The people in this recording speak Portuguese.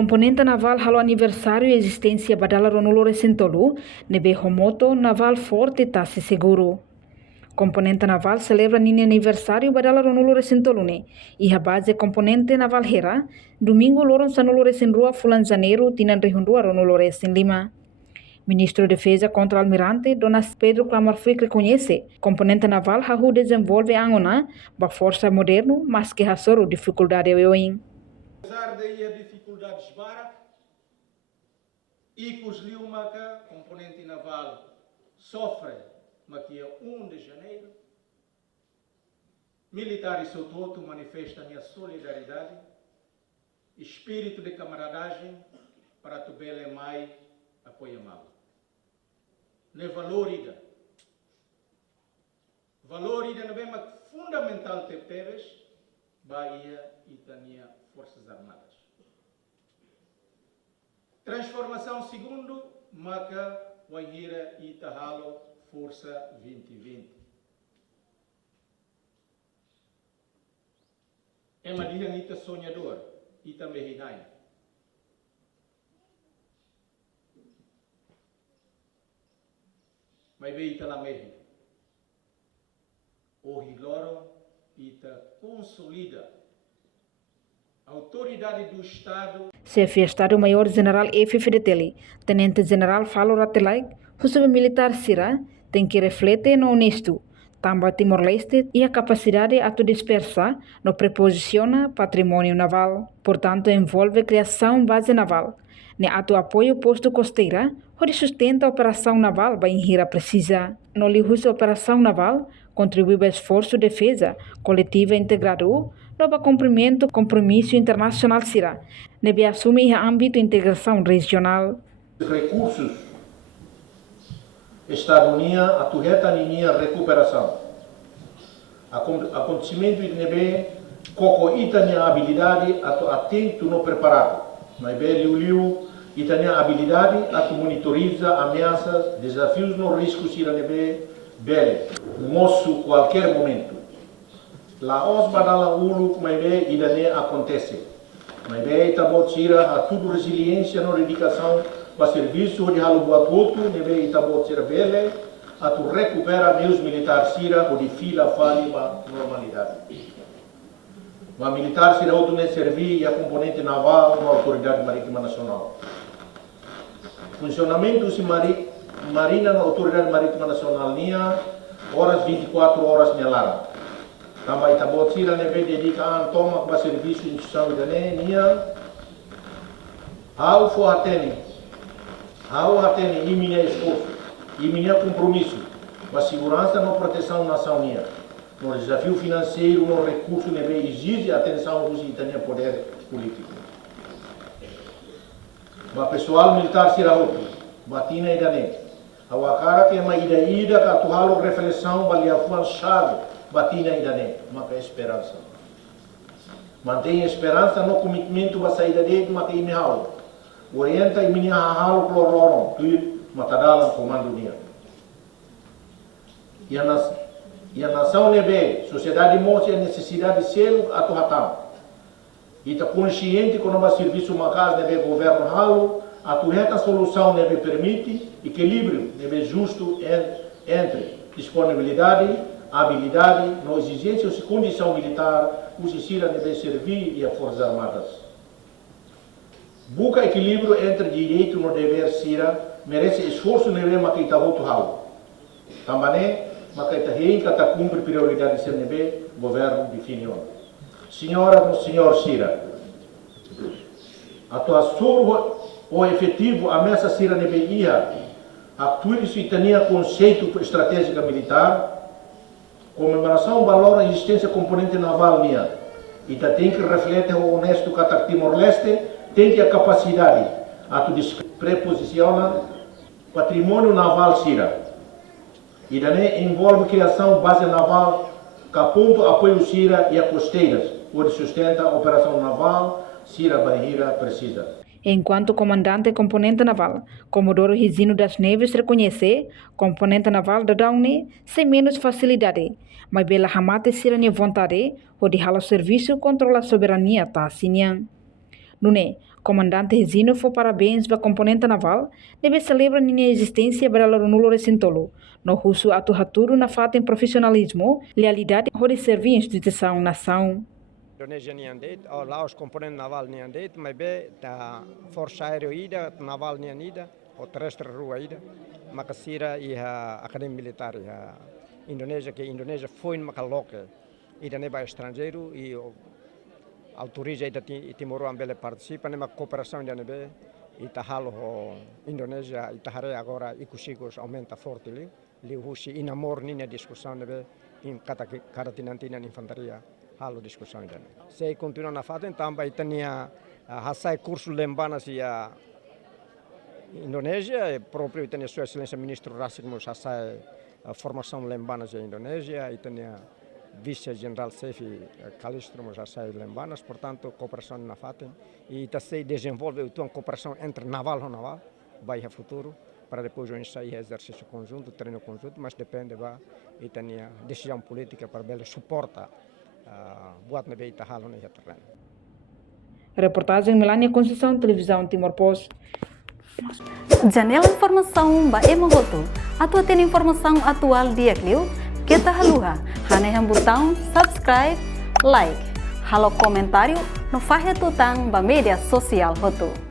Componente naval halo aniversário e existência badala ronolo recentolu, nebe homoto naval forte tassi seguro. Componente naval celebra nini aniversário badala ronolo recentolu ne. Iha base componente naval hera, domingo loron sanolo recenrua fulan janeiro tinan rehundua ronolo recen lima. Ministro de Defesa contra Almirante, Dona Pedro Clamar-Fuic reconhece componente naval hahu desenvolve angona ba força moderno, mas que hasoro dificuldade euin. Apesar daí a dificuldades bara, e os Liumaca, componente naval, sofre aqui a 1 de janeiro. Militares Sototo manifesta minha solidariedade, espírito de camaradagem para Tubele Mai apoiamá-lo. Ne valorida não é uma fundamental tepeves, Bahia e Tânia Forças Armadas. Transformação segundo, Maca, Wainhira e Tahalo, Força 2020. É uma dia Ita sonhador, Ita Mehinai. Mas bem Ita Lamehi. O Hiloro, Ita consolida autoridade do Estado. Chefe Estado-Maior General FFDTL, Tenente General Falo Ratelai, o militar Sira, tem que refletir no honesto, também Timor-Leste e a capacidade a dispersar no preposiciona patrimônio naval. Portanto, envolve criação base naval. Ne ato apoio posto costeira, onde sustenta a operação naval vai Hira precisa. No lihuso operação naval, contribui ao esforço de defesa coletiva integrado, nova cumprimento compromisso internacional Sira, nebe assume a âmbito integração regional. Recursos Estado-Unia, a turreta linha recuperação. Acontecimento de nebe coco itania habilidade atento no preparado. Nebe liu itania habilidade a monitoriza ameaças, desafios no risco Sira nebe bele, moço qualquer momento. La os badala ulu maibe idane acontece. Maibe itabot Sira a tudo resiliência no dedicação para serviço de halo boa todo, nebe itabot Sira bele, a tu recupera meus militares Sira o de fila fali para normalidade. O militar Sira o ne servir e a componente naval na autoridade marítima nacional. Funcionamento se marina na autoridade marítima nacional nia horas 24 horas nelara. Também itabot Sira nebe dedica a toma para serviço de instituição de nia. How for atene iminia esforço, iminia compromisso, para segurança na proteção da nação nia. No desafio financeiro, no recurso nebe exige atenção dos italianos poder político. Ba pessoal militar Sira outro, batina idane. Awakara que uma ida que atualo reflexão baliafuan chave, batina idane, maka esperança. Mantenha esperança no comitimento ba saída dele, maka imihau. Orienta e minha halo clororon, tu matadala comando dia. E a nação nebe, sociedade mostra a necessidade de selo atuatam. E está consciente que não vai serviço uma casa nebe governo halo, a turreta solução nebe permite equilíbrio nebe justo entre disponibilidade, habilidade, no exigência e condição militar, o Sicília nebe servir e as forças armadas. Busca equilíbrio entre direito e dever Sira, merece esforço nebe maquita voto halo. Também maquita rei que cumpre prioridade de ser nebe governo define. Senhora, senhor Sira, a tua surra o efetivo ameaça Sira nebe ia, actuar isso e tinha conceito estratégica militar, comemoração valor a existência componente naval nia, e tem que refletir o honesto que Timor-Leste tem que a capacidade a tu preposiciona patrimônio naval Sira. E daí envolve criação base naval que aponta apoio Sira e a costeiras, onde sustenta a operação naval Sira Bahira precisa. Enquanto comandante componente naval, Comodoro Rizino das Neves reconhece componente naval da Daune sem menos facilidade, mas pela ramate Sira vontade, onde hala serviço controla a soberania ta Sinian. Nune, comandante Resino foi parabéns para componente naval, deve celebrar minha existência para o nulo recintolo. No russo atu haturu na fata em profissionalismo, lealidade e servir instituição nação. Indonesia ni andeit, lá os componentes naval ni andeit, mas bem da força aérea ida, naval ni ida, o terrestre rua ida, makasira e a academia militar a Indonésia que Indonésia foi numa caloca ida neba estrangeiro e autoriza ida Timor ambele participa numa cooperação ida nebe e tahalo Indonésia e tahare agora ikusigos aumenta forte li husi inamor nina discussão nebe in kata tinantina infantaria halo discussão ida. Se continua na fata também itania hasai curso lembanas a Indonésia, próprio tem a sua excelência ministro Rasikmus hasai formação lembanas em Indonésia, e tem a vice-general chefe Calistro hasai lembanas, portanto cooperação na FATEM e se desenvolve uma cooperação entre naval e naval, vai a futuro para depois o ensaio exercício conjunto, treino conjunto, mas depende e tem a decisão política para ele suporta buat na beita halo na terreno. Reportagem Melania Conceição, Televisão Timor-Post. Janela informação ba emogoto. Atua tem informação atual dia clio. Kita haluha. Haneham botão subscribe, like. Halo comentário no fahe tutang ba media sosial hotu.